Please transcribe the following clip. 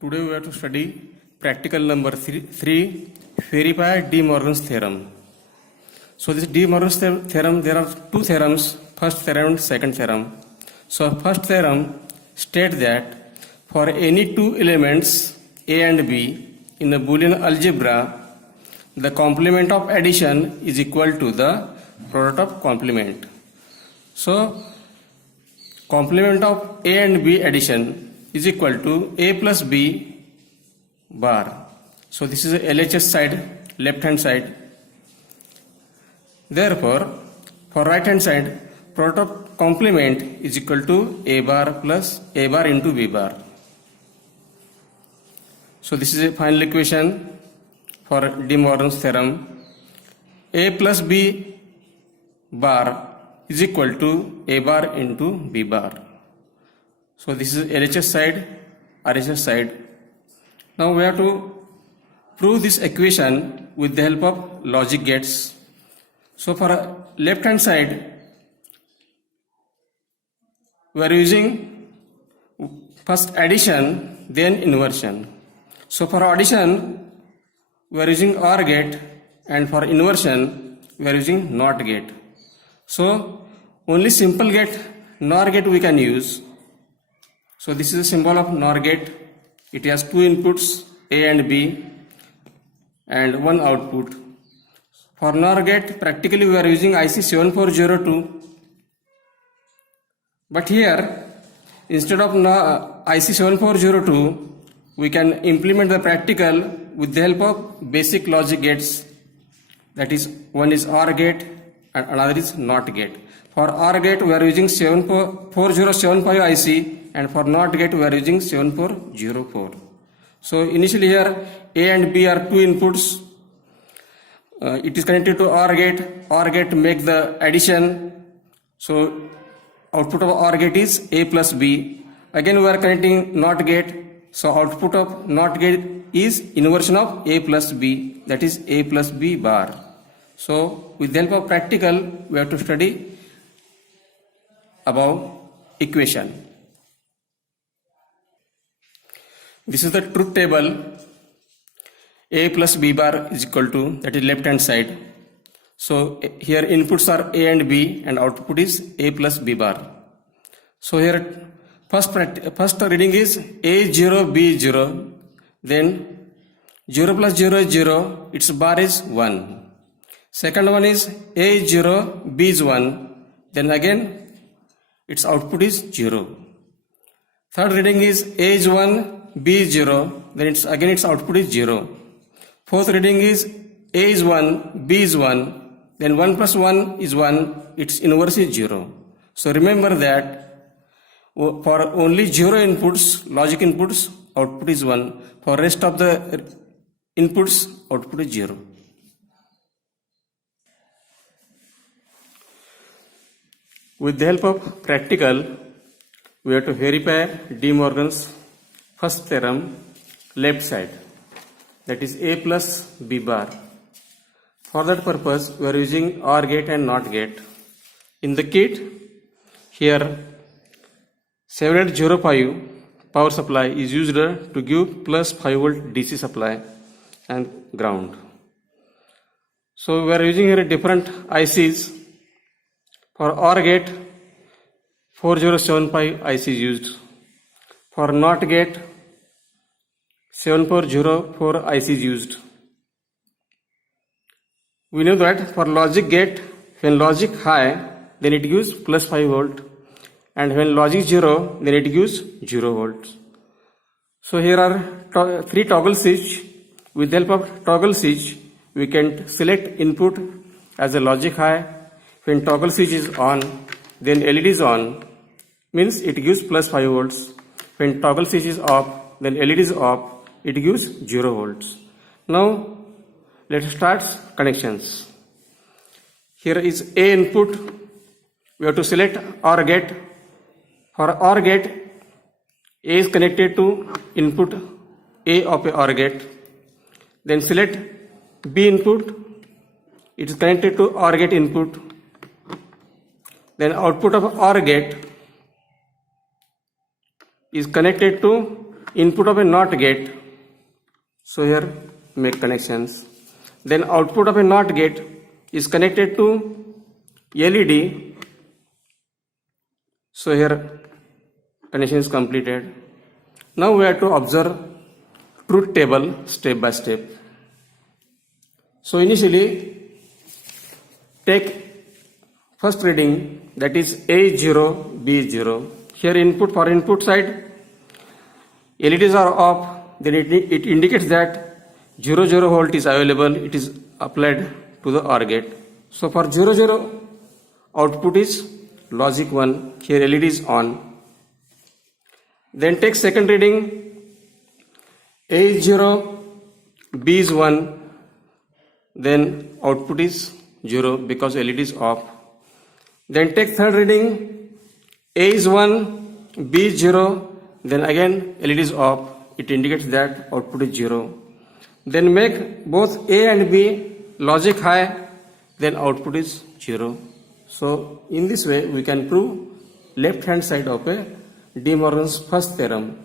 Today we have to study practical number 3, verify De Morgan's theorem. So this De Morgan's theorem, there are two theorems, first theorem and second theorem. So first theorem states that for any two elements A and B in a Boolean algebra, the complement of addition is equal to the product of complement. So complement of A and B addition is equal to A plus B bar. So this is a LHS side, left hand side. Therefore, for right hand side, product of complement is equal to A bar plus A bar into B bar. So this is a final equation for De Morgan's theorem. A plus B bar is equal to A bar into B bar. So this is LHS side, RHS side. Now we have to prove this equation with the help of logic gates. So for left hand side, we are using first addition, then inversion. So for addition, we are using OR gate, and for inversion, we are using NOT gate. So only simple gate, NOR gate we can use. So this is a symbol of NOR gate. It has two inputs A and B and one output. For NOR gate, practically we are using IC 7402. But here, instead of IC 7402, we can implement the practical with the help of basic logic gates. That is, one is OR gate and another is NOT gate. For OR gate, we are using 4075 IC, and for NOT gate, we are using 7404. So initially here, A and B are two inputs. It is connected to OR gate. OR gate make the addition. So output of OR gate is A plus B. Again, we are connecting NOT gate. So output of NOT gate is inversion of A plus B. That is A plus B bar. So with the help of practical, we have to study above equation. This is the truth table. A plus B bar is equal to, that is left hand side. So here inputs are A and B and output is A plus B bar. So here first reading is A0, B0, then 0 plus 0 is 0, its bar is 1. Second one is A0, B is 1, then again its output is 0. Third reading is A is 1, B is 0, then its output is 0. Fourth reading is A is 1, B is 1, then 1 plus 1 is 1, its inverse is 0. So remember that for only 0 inputs, logic inputs, output is 1. For rest of the inputs, output is 0. With the help of practical, we have to verify De Morgan's first theorem, left side, that is A plus B bar. For that purpose, we are using OR gate and NOT gate. In the kit, here 7805 power supply is used to give plus 5 volt DC supply and ground. So we are using here different ICs. For OR gate, 4075 IC is used. For NOT gate, 7404 IC is used. We know that for logic gate, when logic high, then it gives plus 5 volt, and when logic 0, then it gives 0 volts. So here are three toggle switch. With the help of toggle switch, we can select input as a logic high. When toggle switch is on, then LED is on, means it gives plus 5 volts. When toggle switch is off, then LED is off, it gives 0 volts. Now let's start connections. Here is A input. We have to select OR gate. For OR gate, A is connected to input A of a OR gate. Then select B input. It is connected to OR gate input. Then output of OR gate is connected to input of a NOT gate. So here make connections. Then output of a NOT gate is connected to LED. So here connection is completed. Now we have to observe truth table step by step. So initially take first reading, that is A0, B0. Here input, for input side, LEDs are off, then it indicates that 0 volt is available, it is applied to the OR gate. So for 0 output is logic 1, here LED is on. Then take second reading, A is 0, B is 1, then output is 0 because LED is off. Then take third reading, A is 1, B is 0, then again LED is off, it indicates that output is 0. Then make both A and B logic high, then output is 0. So in this way we can prove left hand side of a De Morgan's first theorem.